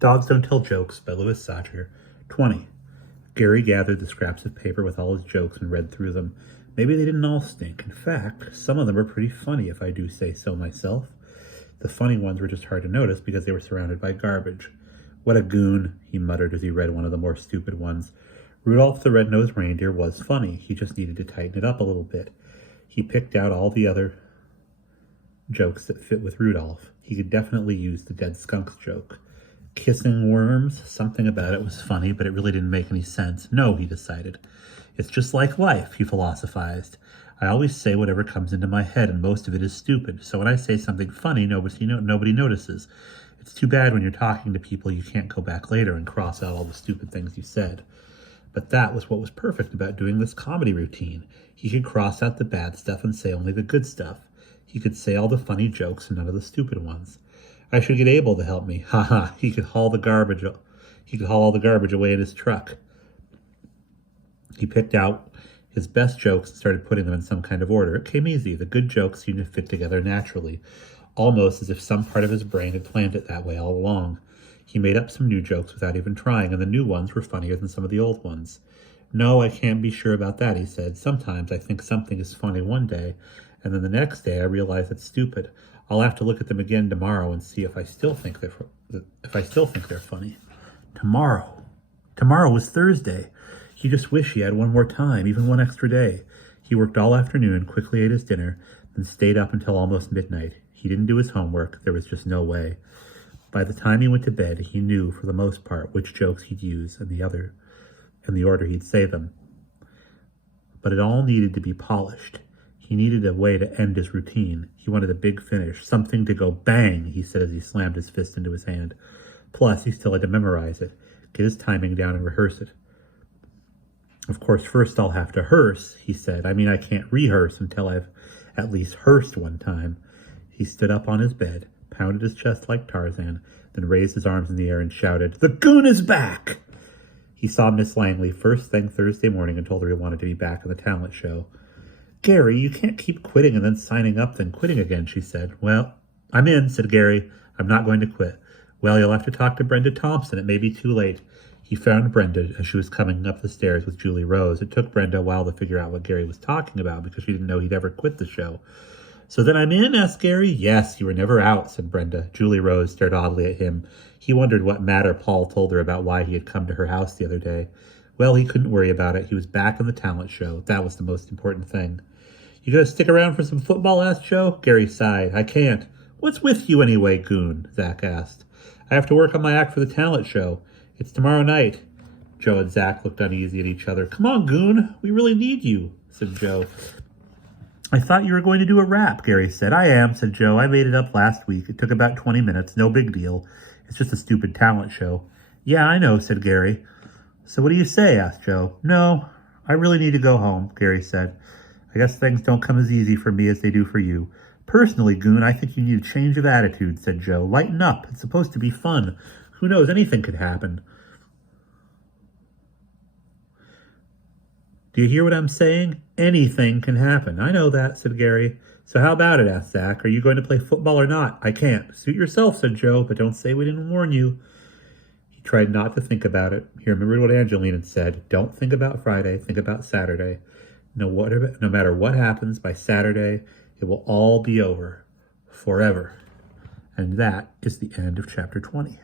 Dogs Don't Tell Jokes by Louis Sachar. 20. Gary gathered the scraps of paper with all his jokes and read through them. Maybe they didn't all stink. In fact, some of them were pretty funny, if I do say so myself. The funny ones were just hard to notice because they were surrounded by garbage. What a goon, he muttered as he read one of the more stupid ones. Rudolph the Red-Nosed Reindeer was funny. He just needed to tighten it up a little bit. He picked out all the other jokes that fit with Rudolph. He could definitely use the dead skunks joke. Kissing worms, something about it was funny, but it really didn't make any sense. No, he decided. It's just like life, he philosophized. I always say whatever comes into my head, and most of it is stupid. So when I say something funny, nobody notices. It's too bad when you're talking to people you can't go back later and cross out all the stupid things you said. But that was what was perfect about doing this comedy routine. He could cross out the bad stuff and say only the good stuff. He could say all the funny jokes and none of the stupid ones. I should get Abel to help me. Ha ha. He could haul all the garbage away in his truck. He picked out his best jokes and started putting them in some kind of order. It came easy. The good jokes seemed to fit together naturally, almost as if some part of his brain had planned it that way all along. He made up some new jokes without even trying, and the new ones were funnier than some of the old ones. No, I can't be sure about that, he said. Sometimes I think something is funny one day, and then the next day I realize it's stupid. I'll have to look at them again tomorrow and see if I still think they're funny. Tomorrow was Thursday. He just wished he had one more time, even one extra day. He worked all afternoon, quickly ate his dinner, then stayed up until almost midnight. He didn't do his homework. There was just no way. By the time he went to bed, he knew, for the most part, which jokes he'd use and the order he'd say them. But it all needed to be polished. He needed a way to end his routine. He wanted a big finish, something to go bang, he said as he slammed his fist into his hand. Plus, he still had to memorize it, get his timing down and rehearse it. Of course, first I'll have to hearse, he said. I can't rehearse until I've at least hearsed one time. He stood up on his bed, pounded his chest like Tarzan, then raised his arms in the air and shouted, "The goon is back!" He saw Miss Langley first thing Thursday morning and told her he wanted to be back in the talent show. "Gary, you can't keep quitting and then signing up, then quitting again," she said. "Well, I'm in," said Gary. "I'm not going to quit." "Well, you'll have to talk to Brenda Thompson. It may be too late." He found Brenda as she was coming up the stairs with Julie Rose. It took Brenda a while to figure out what Gary was talking about because she didn't know he'd ever quit the show. "So then I'm in?" asked Gary. "Yes, you were never out," said Brenda. Julie Rose stared oddly at him. He wondered what matter Paul told her about why he had come to her house the other day. Well, he couldn't worry about it. He was back in the talent show. That was the most important thing. "You gonna stick around for some football?" asked Joe. Gary sighed. "I can't." "What's with you anyway, goon?" Zach asked. "I have to work on my act for the talent show. It's tomorrow night." Joe and Zach looked uneasy at each other. "Come on, goon. We really need you," said Joe. "I thought you were going to do a rap," Gary said. "I am," said Joe. "I made it up last week. It took about 20 minutes. No big deal. It's just a stupid talent show." "Yeah, I know," said Gary. "So what do you say?" asked Joe. "No, I really need to go home," Gary said. "I guess things don't come as easy for me as they do for you." "Personally, goon, I think you need a change of attitude," said Joe. "Lighten up. It's supposed to be fun. Who knows? Anything could happen." "Do you hear what I'm saying? Anything can happen." "I know that," said Gary. "So how about it?" asked Zach. "Are you going to play football or not?" "I can't." "Suit yourself," said Joe, "but don't say we didn't warn you." He tried not to think about it. He remembered what Angeline had said. Don't think about Friday, think about Saturday. No matter what happens, by Saturday, it will all be over. Forever. And that is the end of chapter 20.